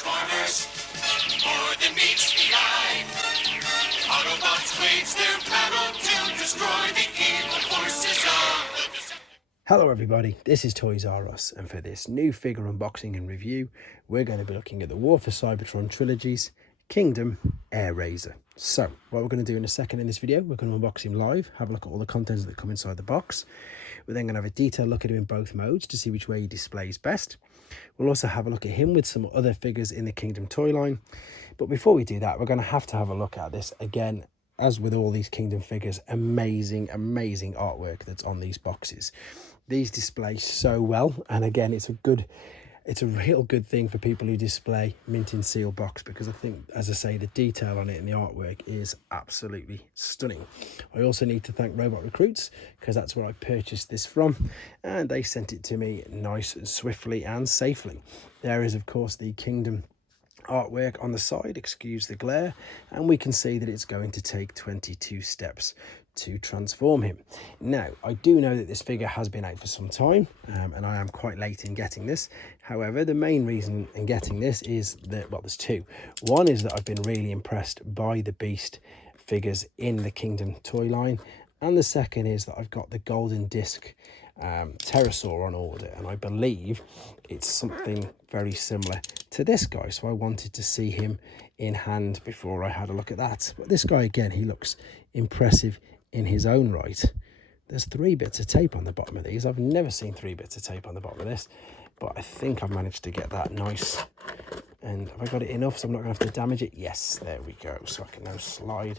Transformers, more than meets the eye. Autobots wage their battle to destroy the evil forces of the... Hello everybody, this is Toys R Us, and for this new figure unboxing and review, we're going to be looking at the War for Cybertron trilogy's Kingdom Airazor. So, what we're going to do in a second in this video, we're going to unbox him live, have a look at all the contents that come inside the box. We're then going to have a detailed look at him in both modes to see which way he displays best. We'll also have a look at him with some other figures in the Kingdom toy line. But before we do that, we're going to have a look at this again. As with all these Kingdom figures, amazing artwork that's on these boxes. These display so well, and again, it's a real good thing for people who display mint in seal box, because I think, as I say, the detail on it and the artwork is absolutely stunning. I also need to thank Robot Recruits, because that's where I purchased this from, and they sent it to me nice and swiftly and safely. There is, of course, the Kingdom artwork on the side, excuse the glare, and we can see that it's going to take 22 steps to transform him. Now, I do know that this figure has been out for some time, and I am quite late in getting this. However, the main reason in getting this is that, well, there's two. One is that I've been really impressed by the Beast figures in the Kingdom toy line, and the second is that I've got the golden disc Pterosaur on order, and I believe it's something very similar to this guy, so I wanted to see him in hand before I had a look at that. But this guy, again, he looks impressive in his own right. There's 3 bits of tape on the bottom of these. I've never seen 3 bits of tape on the bottom of this, but I think I've managed to get that nice. And have I got it enough so I'm not going to have to damage it? Yes, there we go. So I can now slide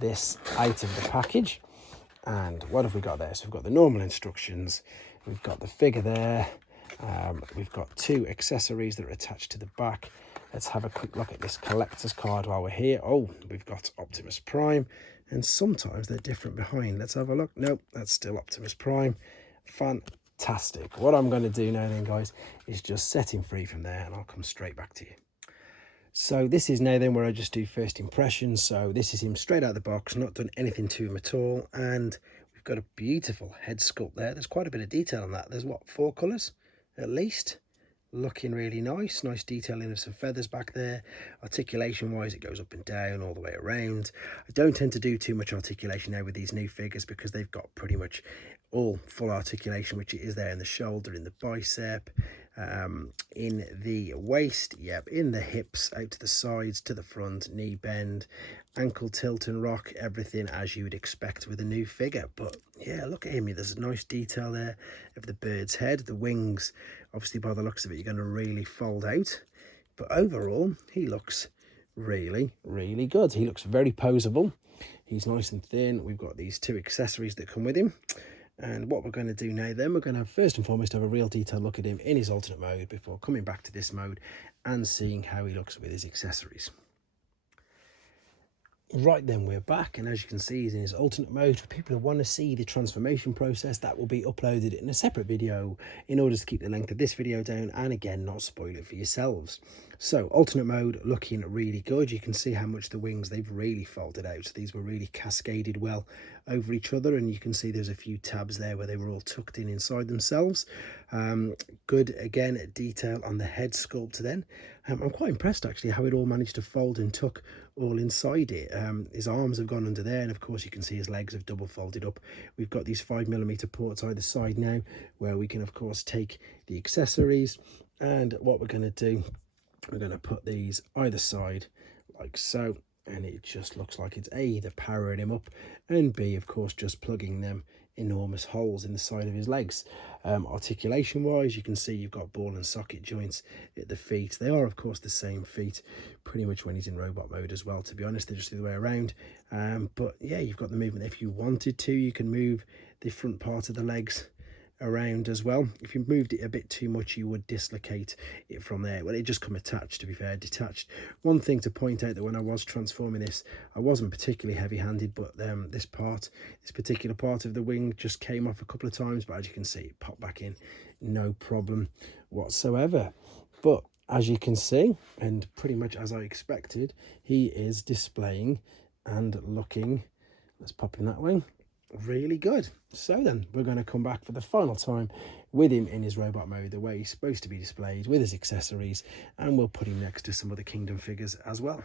this out of the package. And what have we got there? So we've got the normal instructions, we've got the figure there, we've got 2 accessories that are attached to the back. Let's have a quick look at this collector's card while we're here. Oh, we've got Optimus Prime, and sometimes they're different behind. Let's have a look. Nope, that's still Optimus Prime. Fantastic. What I'm going to do now then, guys, is just set him free from there, and I'll come straight back to you. So this is now then where I just do first impressions. So this is him straight out of the box, not done anything to him at all, and we've got a beautiful head sculpt there. There's quite a bit of detail on that. There's what, 4 colours at least, looking really nice detailing of some feathers back there. Articulation wise, it goes up and down all the way around. I don't tend to do too much articulation now with these new figures, because they've got pretty much all full articulation, which it is there in the shoulder, in the bicep, in the waist, yep, in the hips, out to the sides, to the front, knee bend, ankle tilt and rock, everything as you would expect with a new figure. But yeah, look at him, there's a nice detail there of the bird's head. The wings, obviously by the looks of it, you're going to really fold out, but overall he looks really good. He looks very poseable, he's nice and thin. We've got these 2 accessories that come with him. And what we're going to do now then, we're going to first and foremost have a real detailed look at him in his alternate mode before coming back to this mode and seeing how he looks with his accessories. Right then, we're back, and as you can see, he's in his alternate mode. For people who want to see the transformation process, that will be uploaded in a separate video in order to keep the length of this video down and again not spoil it for yourselves. So alternate mode looking really good. You can see how much the wings, they've really folded out. These were really cascaded well over each other, and you can see there's a few tabs there where they were all tucked in inside themselves. Good, again, detail on the head sculpt then. I'm quite impressed actually how it all managed to fold and tuck all inside it. His arms have gone under there, and of course you can see his legs have double folded up. We've got these 5mm ports either side now, where we can of course take the accessories. And what we're going to do, we're going to put these either side like so, and it just looks like it's A, either powering him up, and B, of course, just plugging them enormous holes in the side of his legs. Articulation wise, you can see you've got ball and socket joints at the feet. They are of course the same feet pretty much when he's in robot mode as well, to be honest. They're just the other way around. But yeah, you've got the movement. If you wanted to, you can move the front part of the legs around as well. If you moved it a bit too much, you would dislocate it from there. Well, it just come attached, to be fair, detached. One thing to point out, that when I was transforming this, I wasn't particularly heavy-handed, but this particular part of the wing just came off a couple of times, but as you can see, it popped back in, no problem whatsoever. But as you can see, and pretty much as I expected, he is displaying and looking, let's pop him that way, really good. So then we're going to come back for the final time with him in his robot mode, the way he's supposed to be displayed, with his accessories, and we'll put him next to some other Kingdom figures as well.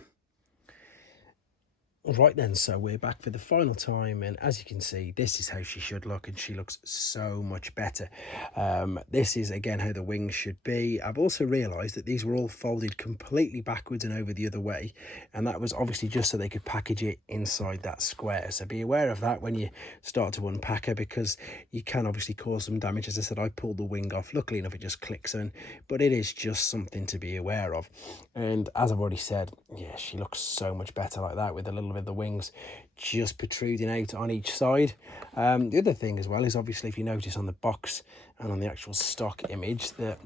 Right then, so we're back for the final time, and as you can see, this is how she should look, and she looks so much better. This is again how the wings should be. I've also realized that these were all folded completely backwards and over the other way, and that was obviously just so they could package it inside that square. So be aware of that when you start to unpack her, because you can obviously cause some damage. As I said, I pulled the wing off. Luckily enough, it just clicks in, but it is just something to be aware of. And as I've already said, yeah, she looks so much better like that, with a little bit of the wings just protruding out on each side. The other thing as well is, obviously, if you notice on the box and on the actual stock image, that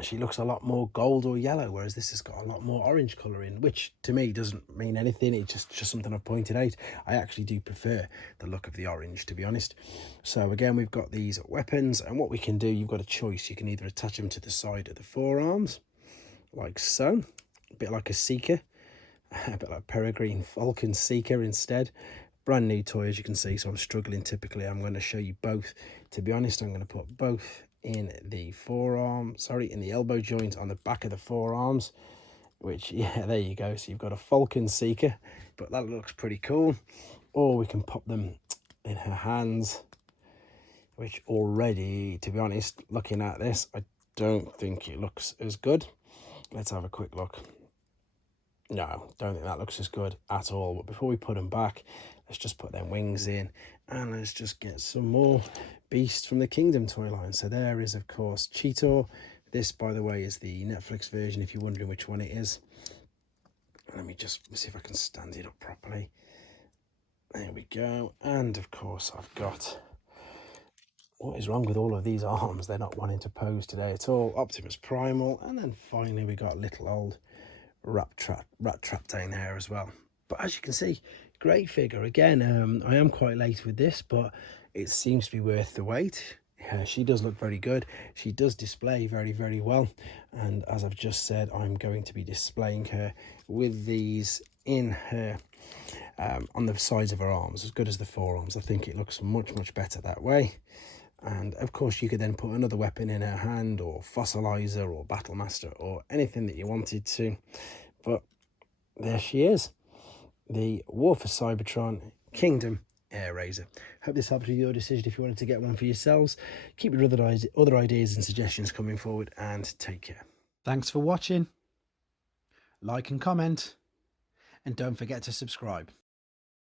she looks a lot more gold or yellow, whereas this has got a lot more orange colour in, which to me doesn't mean anything. It's just something I've pointed out. I actually do prefer the look of the orange, to be honest. So again, we've got these weapons, and what we can do, you've got a choice. You can either attach them to the side of the forearms, like so, a bit like a Seeker, a bit like Peregrine Falcon Seeker instead. Brand new toy, as you can see, so I'm struggling. Typically I'm going to show you both. To be honest, I'm going to put both in the forearm, sorry, in the elbow joint on the back of the forearms, which, yeah, there you go. So you've got a Falcon Seeker, but that looks pretty cool. Or we can pop them in her hands, which already, to be honest, looking at this, I don't think it looks as good. Let's have a quick look. No, don't think that looks as good at all. But before we put them back, let's just put them wings in, and let's just get some more beasts from the Kingdom toy line. So there is, of course, Cheetor. This, by the way, is the Netflix version, if you're wondering which one it is. Let me just see if I can stand it up properly. There we go. And of course, I've got... What is wrong with all of these arms? They're not wanting to pose today at all. Optimus Primal. And then finally, we got little old rat trap down there as well. But as you can see, great figure. Again, I am quite late with this, but it seems to be worth the wait. She does look very good. She does display very, very well. And as I've just said, I'm going to be displaying her with these in her on the sides of her arms, as good as the forearms. I think it looks much, much better that way. And of course, you could then put another weapon in her hand, or Fossilizer, or Battlemaster, or anything that you wanted to. But there she is, the War for Cybertron Kingdom Airazor. Hope this helps with your decision if you wanted to get one for yourselves. Keep your other ideas and suggestions coming forward, and take care. Thanks for watching. Like and comment, and don't forget to subscribe.